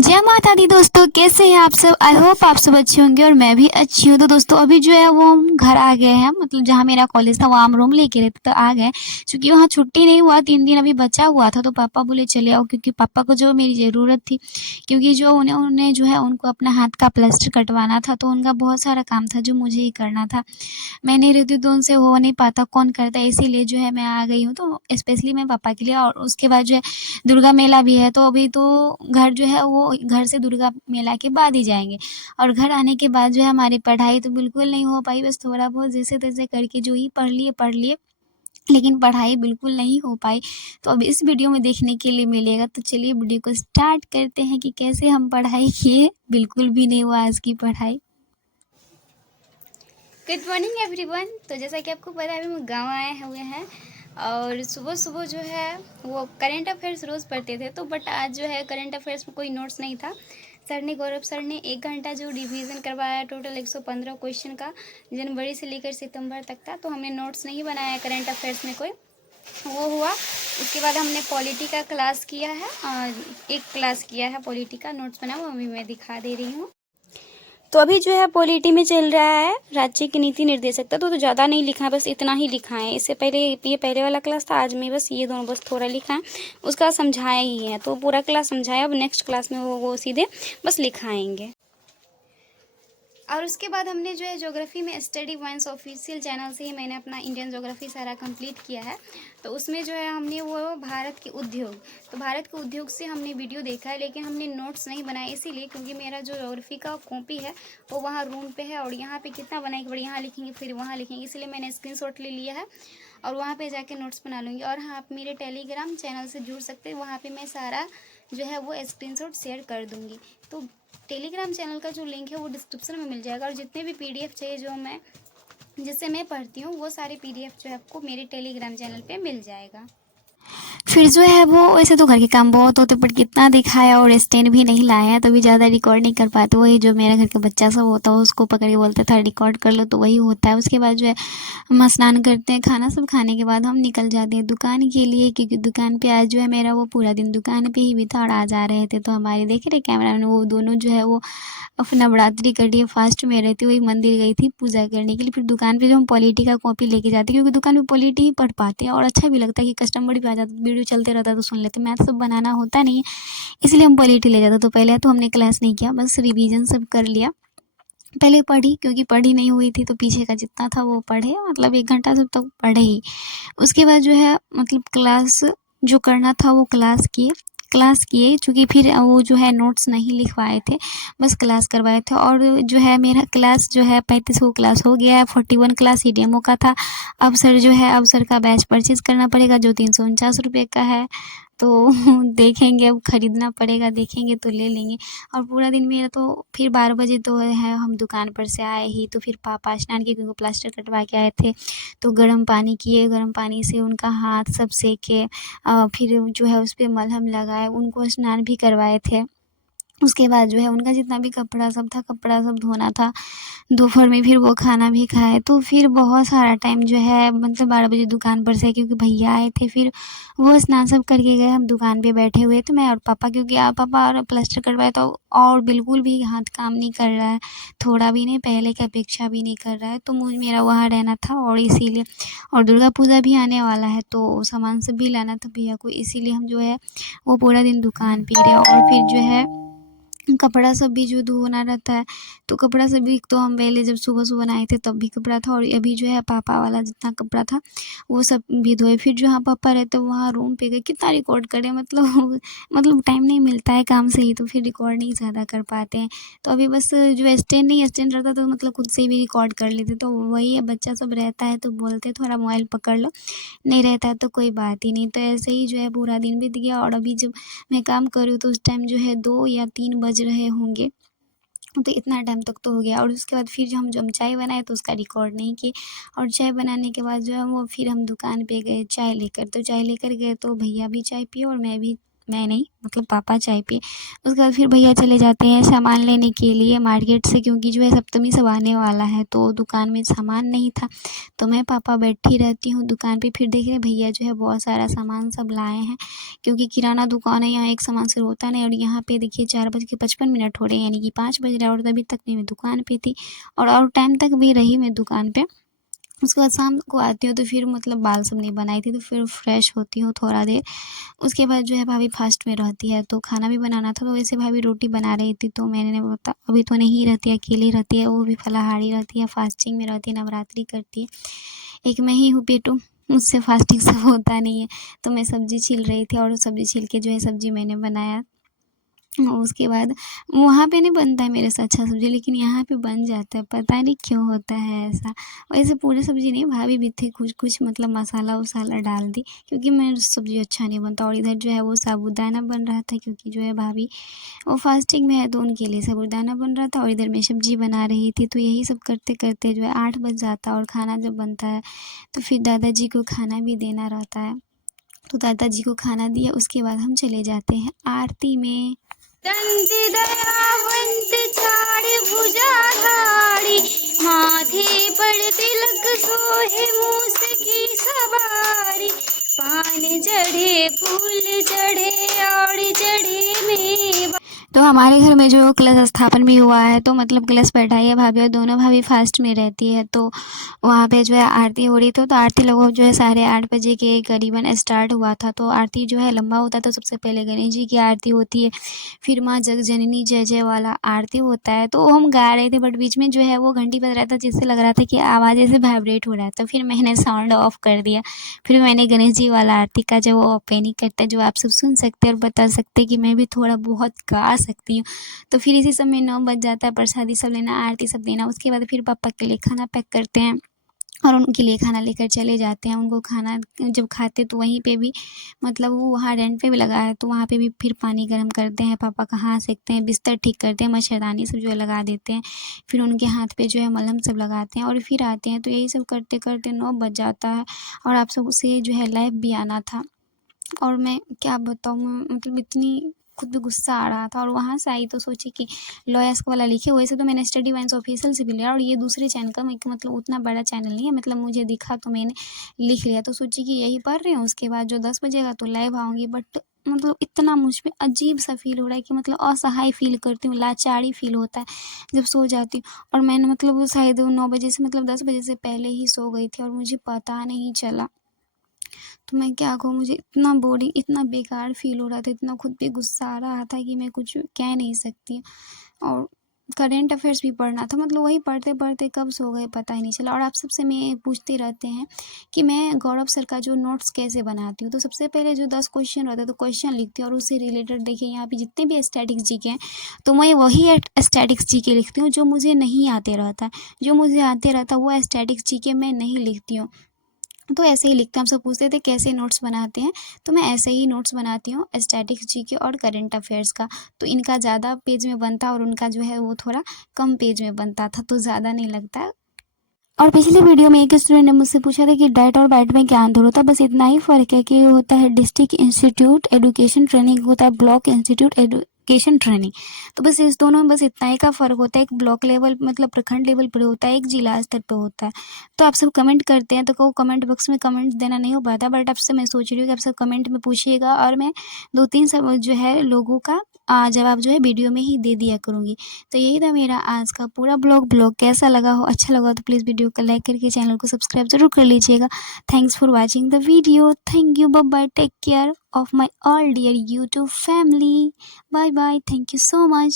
जय माता दी दोस्तों, कैसे हैं आप सब। आई होप आप सब अच्छे होंगे और मैं भी अच्छी हूँ। तो दोस्तों अभी जो है वो हम घर आ गए हैं, मतलब जहाँ मेरा कॉलेज था वहाँ हम रूम लेके रहते तो आ गए, क्योंकि वहाँ छुट्टी नहीं हुआ, 3 दिन अभी बचा हुआ था। तो पापा बोले चले आओ, क्योंकि पापा को जो मेरी ज़रूरत थी, क्योंकि जो उन्हें जो है उनको अपना हाथ का प्लास्टर कटवाना था, तो उनका बहुत सारा काम था जो मुझे ही करना था। मैं नहीं रहती तो उनसे हो नहीं पाता, कौन करता, इसीलिए जो है मैं आ गई हूँ, तो स्पेशली मैं पापा के लिए। और उसके बाद जो है दुर्गा मेला भी है, तो अभी तो घर जो है वो घर से दुर्गा मेला के बाद ही जाएंगे। और घर आने के बाद जो है हमारी पढ़ाई तो बिल्कुल नहीं हो पाई, बस थोड़ा बहुत जैसे तैसे करके जो ही पढ़ लिए, लेकिन पढ़ाई बिल्कुल नहीं हो पाई। तो अब इस वीडियो में देखने के लिए मिलेगा, तो चलिए वीडियो को स्टार्ट करते हैं कि कैसे हम पढ़ाई किए। बिल्कुल भी नहीं हुआ आज की पढ़ाई। Good morning everyone. तो जैसा कि आपको पता है अभी हम गाँव आए हुए हैं और सुबह सुबह जो है वो करंट अफेयर्स रोज़ पढ़ते थे, तो बट आज जो है करंट अफेयर्स में कोई नोट्स नहीं था। सर ने, गौरव सर ने 1 घंटा जो रिवीजन करवाया, टोटल 115 क्वेश्चन का, जनवरी से लेकर सितंबर तक था। तो हमने नोट्स नहीं बनाया करंट अफेयर्स में कोई, वो हुआ। उसके बाद हमने पॉलिटी का क्लास किया है, एक क्लास किया है पॉलिटी का, नोट्स बना वो अभी मैं दिखा दे रही हूँ। तो अभी जो है पॉलिटी में चल रहा है राज्य की नीति निर्देशकता, तो ज़्यादा नहीं लिखा है, बस इतना ही लिखा है। इससे पहले ये पहले वाला क्लास था, आज में बस ये दोनों बस थोड़ा लिखा है, उसका समझाया ही है। तो पूरा क्लास समझाया, अब नेक्स्ट क्लास में वो सीधे बस लिखाएंगे। और उसके बाद हमने जो है ज्योग्राफी में स्टडी पॉइंट्स ऑफिशियल चैनल से ही मैंने अपना इंडियन ज्योग्राफी सारा कंप्लीट किया है। तो उसमें जो है हमने वो भारत के उद्योग, तो भारत के उद्योग से हमने वीडियो देखा है, लेकिन हमने नोट्स नहीं बनाए, इसीलिए क्योंकि मेरा जो ज्योग्राफी का कॉपी है वो वहाँ रूम पे है, और यहाँ पे कितना बनाए कि यहाँ लिखेंगे फिर वहाँ लिखेंगे, इसलिए मैंने स्क्रीनशॉट ले लिया है और वहाँ पे जाके नोट्स बना लूँगी। और हाँ, आप मेरे टेलीग्राम चैनल से जुड़ सकते हैं, वहाँ पे मैं सारा जो है वो स्क्रीनशॉट शेयर कर दूँगी। तो टेलीग्राम चैनल का जो लिंक है वो डिस्क्रिप्शन में मिल जाएगा, और जितने भी पीडीएफ चाहिए जो मैं जिससे मैं पढ़ती हूँ, वो सारे पीडीएफ जो है आपको मेरे टेलीग्राम चैनल पे मिल जाएगा। फिर जो है वो वैसे तो घर के काम बहुत होते, बट कितना दिखाया, और स्टैंड भी नहीं लाया तो भी ज़्यादा रिकॉर्ड नहीं कर पाते। वही जो मेरा घर का बच्चा सब होता है उसको पकड़ के बोलता था रिकॉर्ड कर लो, तो वही होता है। उसके बाद जो है हम स्नान करते हैं, खाना सब खाने के बाद हम निकल जाते हैं दुकान के लिए, क्योंकि दुकान पे आज जो है मेरा वो पूरा दिन दुकान पे ही बीता। और आज आ रहे थे तो हमारे देख रहे कैमरा मैन, वो दोनों जो है वो अपना नवरात्रि कर लिए, फास्ट में रहती, वही मंदिर गई थी पूजा करने के लिए। फिर दुकान पे जो हम पॉलिटी का कॉपी लेके जाते, क्योंकि दुकान में पॉलिटी ही पढ़ पाते हैं और अच्छा भी लगता है कि कस्टमर भी आ जाता है, वीडियो चलते रहता है तो सुन लेते। मैथ सब बनाना होता नहीं है, इसलिए हम पॉलिटी ले जाते। तो पहले तो हमने क्लास नहीं किया, बस रिवीजन सब कर लिया। पहले पढ़ी, क्योंकि पढ़ी नहीं हुई थी, तो पीछे का जितना था वो पढ़े, मतलब 1 घंटा सब तक पढ़े ही। उसके बाद जो है मतलब क्लास जो करना था वो क्लास किए, चूँकि फिर वो जो है नोट्स नहीं लिखवाए थे, बस क्लास करवाए थे। और जो है मेरा क्लास जो है 35 क्लास हो गया है, 41 क्लास ही डेमो का था। अब सर जो है अब सर का बैच परचेज़ करना पड़ेगा, जो 349 रुपये का है। तो देखेंगे, अब खरीदना पड़ेगा, देखेंगे तो ले लेंगे। और पूरा दिन मेरा तो फिर 12 बजे तो है हम दुकान पर से आए ही, तो फिर पापा स्नान किए, क्योंकि प्लास्टर कटवा के आए थे। तो गर्म पानी किए, गर्म पानी से उनका हाथ सब सेके, फिर जो है उस पे मलहम लगाए, उनको स्नान भी करवाए थे। उसके बाद जो है उनका जितना भी कपड़ा सब था, कपड़ा सब धोना था। दोपहर में फिर वो खाना भी खाए, तो फिर बहुत सारा टाइम जो है मतलब 12 बजे दुकान पर से, क्योंकि भैया आए थे, फिर वो स्नान सब करके गए, हम दुकान पे बैठे हुए थे मैं और पापा, क्योंकि पापा और प्लास्टर करवाए तो और बिल्कुल भी हाथ काम नहीं कर रहा है, थोड़ा भी नहीं, पहले की अपेक्षा भी नहीं कर रहा है। तो मेरा वहाँ रहना था, और इसीलिए, और दुर्गा पूजा भी आने वाला है, तो सामान सब भी लाना था भैया को, इसीलिए हम जो है वो पूरा दिन दुकान पे रहे। और फिर जो है कपड़ा सब भी जो धोना रहता है, तो कपड़ा सब भी तो हम पहले जब सुबह-सुबह नहाए थे तब भी कपड़ा था, और अभी जो है पापा वाला जितना कपड़ा था वो सब भी धोए। फिर जहाँ पापा रहते वहाँ रूम पे गए, कितना रिकॉर्ड करें, मतलब मतलब टाइम नहीं मिलता है काम से ही, तो फिर रिकॉर्ड नहीं ज़्यादा कर पाते हैं। तो अभी बस जो स्टैंड रहता तो मतलब खुद से भी रिकॉर्ड कर लेते। तो वही है, बच्चा सब रहता है तो बोलते हैं थोड़ा मोबाइल पकड़ लो, नहीं रहता है तो कोई बात ही नहीं। तो ऐसे ही जो है पूरा दिन बीत गया, और अभी जब मैं काम कर रही हूँ तो उस टाइम जो है 2 या 3 बज रहे होंगे। तो इतना टाइम तक तो हो गया, और उसके बाद फिर जो हम चाय बनाए तो उसका रिकॉर्ड नहीं किए। और चाय बनाने के बाद जो है वो फिर हम दुकान पे गए चाय लेकर, तो चाय लेकर गए तो भैया भी चाय पिए और मैं भी मैं नहीं, मतलब पापा चाय पिए। उसके बाद फिर भैया चले जाते हैं सामान लेने के लिए मार्केट से, क्योंकि जो है सप्तमी सब आने वाला है तो दुकान में सामान नहीं था। तो मैं पापा बैठी रहती हूँ दुकान पे। फिर देख रहे भैया जो है बहुत सारा सामान सब लाए हैं, क्योंकि किराना दुकान है, यहाँ एक सामान से होता नहीं। और यहाँ पे देखिए 4:55 हो रहे हैं, यानी कि 5 बज रहा है और तभी तक भी मैं दुकान पे थी और टाइम तक भी रही मैं दुकान पे। उसके बाद शाम को आती हूँ तो फिर मतलब बाल सब नहीं बनाई थी, तो फिर फ्रेश होती हूँ थोड़ा देर। उसके बाद जो है भाभी फास्ट में रहती है तो खाना भी बनाना था, तो वैसे भाभी रोटी बना रही थी तो मैंने बोला अभी तो नहीं रहती है, अकेली रहती है, वो भी फलाहारी रहती है, फास्टिंग में रहती है, नवरात्रि करती है। एक मैं ही हूँ पेटू, मुझसे फास्टिंग सब होता नहीं है। तो मैं सब्ज़ी छील रही थी और सब्ज़ी छील के जो है सब्ज़ी मैंने बनाया। उसके बाद वहाँ पे नहीं बनता है मेरे से अच्छा सब्ज़ी, लेकिन यहाँ पे बन जाता है, पता नहीं क्यों होता है ऐसा। वैसे पूरी सब्ज़ी नहीं, भाभी भी थे कुछ मतलब मसाला वसाला डाल दी, क्योंकि मेरा सब्ज़ी अच्छा नहीं बनता। और इधर जो है वो साबूदाना बन रहा था, क्योंकि जो है भाभी वो फास्टिंग में है तो उनके लिए साबूदाना बन रहा था। और इधर मैं सब्ज़ी बना रही थी। तो यही सब करते करते जो है 8 बज जाता, और खाना जब बनता है तो फिर दादाजी को खाना भी देना रहता है। तो दादाजी को खाना दिया, उसके बाद हम चले जाते हैं आरती में। दंत दयावंत छाड़ भुजाधारी, माथे पर तिलक सोहे मूस की सवारी, पान चढ़े फूल चढ़े और चढ़े मेवा। तो हमारे घर में जो कलश स्थापन भी हुआ है, तो मतलब कलश बैठाई है भाभी, और दोनों भाभी फास्ट में रहती है। तो वहाँ पे जो है आरती हो रही थी, तो आरती लगभग जो है 8:30 बजे के करीबन स्टार्ट हुआ था। तो आरती जो है लंबा होता है, तो सबसे पहले गणेश जी की आरती होती है, फिर माँ जगजननी जय जय वाला आरती होता है। तो हम गा रहे थे, बट बीच में जो है वो घंटी बज रहा था, जिससे लग रहा था कि आवाज़ ऐसे वाइब्रेट हो रहा है। तो फिर मैंने साउंड ऑफ कर दिया। फिर मैंने गणेश जी वाला आरती का जो वो ओपनिंग करता है, जो आप सब सुन सकते हैं और बता सकते हैं कि मैं भी थोड़ा बहुत गा सकती हूँ। तो फिर इसी समय 9 बज जाता है, प्रसादी सब लेना, आरती सब देना। उसके बाद फिर पापा के लिए खाना पैक करते हैं और उनके लिए खाना लेकर चले जाते हैं। उनको खाना जब खाते तो वहीं पे भी मतलब वो वहाँ रेंट पे भी लगा है, तो वहाँ पे भी फिर पानी गर्म करते हैं, पापा का हाथ सेकते हैं, बिस्तर ठीक करते हैं, मच्छरदानी सब जो है लगा देते हैं। फिर उनके हाथ पे जो है मलहम सब लगाते हैं और फिर आते हैं। तो यही सब करते करते 9 बज जाता है और आप सब से जो है लाइव भी आना था। और मैं क्या बताऊँ, मतलब इतनी खुद भी गुस्सा आ रहा था। और वहाँ से आई तो सोची कि लॉयर्स वाला लिखे, वैसे तो मैंने स्टडी वाइन्स ऑफिशियल से भी लिया, और ये दूसरे चैनल का, मतलब उतना बड़ा चैनल नहीं है, मतलब मुझे दिखा तो मैंने लिख लिया। तो सोची कि यही पढ़ रही हूँ, उसके बाद जो 10 बजेगा तो लाइव आऊँगी। बट मतलब इतना मुझ में अजीब सा फील हो रहा है कि मतलब असहाय फील करती हूँ, लाचारी फील होता है जब सो जाती हूँ। और मैंने मतलब वो शायद 9 बजे से मतलब 10 बजे से पहले ही सो गई थी और मुझे पता नहीं चला। तो मैं क्या कहूँ, मुझे इतना बोरिंग, इतना बेकार फ़ील हो रहा था, इतना खुद पे गुस्सा आ रहा था कि मैं कुछ कह नहीं सकती। और करेंट अफेयर्स भी पढ़ना था, मतलब वही पढ़ते पढ़ते कब सो गए पता ही नहीं चला। और आप सबसे मैं पूछते रहते हैं कि मैं गौरव सर का जो नोट्स कैसे बनाती हूँ। तो सबसे पहले जो 10 क्वेश्चन रहते हैं तो क्वेश्चन लिखती हूँ, और उससे रिलेटेड देखिए यहाँ पे जितने भी स्टैटिक्स जीके हैं, तो मैं वही स्टैटिक्स जीके लिखती हूँ जो मुझे नहीं आते रहता है। जो मुझे आते रहता है वो स्टैटिक्स जीके मैं नहीं लिखती हूँ। तो ऐसे ही लिखते हैं। हम सब पूछते थे कैसे नोट्स बनाते हैं, तो मैं ऐसे ही नोट्स बनाती हूँ, स्टैटिक्स जीके और करंट अफेयर्स का। तो इनका ज़्यादा पेज में बनता और उनका जो है वो थोड़ा कम पेज में बनता था, तो ज़्यादा नहीं लगता। और पिछली वीडियो में एक स्टूडेंट ने मुझसे पूछा था कि डाइट और बाइट में क्या अंतर होता है। बस इतना ही फ़र्क है कि होता है डिस्ट्रिक्ट इंस्टीट्यूट एजुकेशन ट्रेनिंग, होता है ब्लॉक इंस्टीट्यूट एजुकेशन ट्रेनिंग। तो बस इस दोनों में बस इतना ही का फ़र्क होता है। एक ब्लॉक लेवल मतलब प्रखंड लेवल पर होता है, एक जिला स्तर पर होता है। तो आप सब कमेंट करते हैं, तो को कमेंट बॉक्स में कमेंट देना नहीं हो पाता, बट आपसे मैं सोच रही हूँ कि आप सब कमेंट में पूछिएगा और मैं 2-3 सब जो है लोगों का जवाब जो है वीडियो में ही दे दिया करूँगी। तो यही था मेरा आज का पूरा ब्लॉग कैसा लगा हो, अच्छा लगा तो प्लीज़ वीडियो को लाइक करके चैनल को सब्सक्राइब ज़रूर कर लीजिएगा। Thanks for watching the video. Thank you, bye bye, take care of my all dear YouTube family. Bye bye, thank you so much.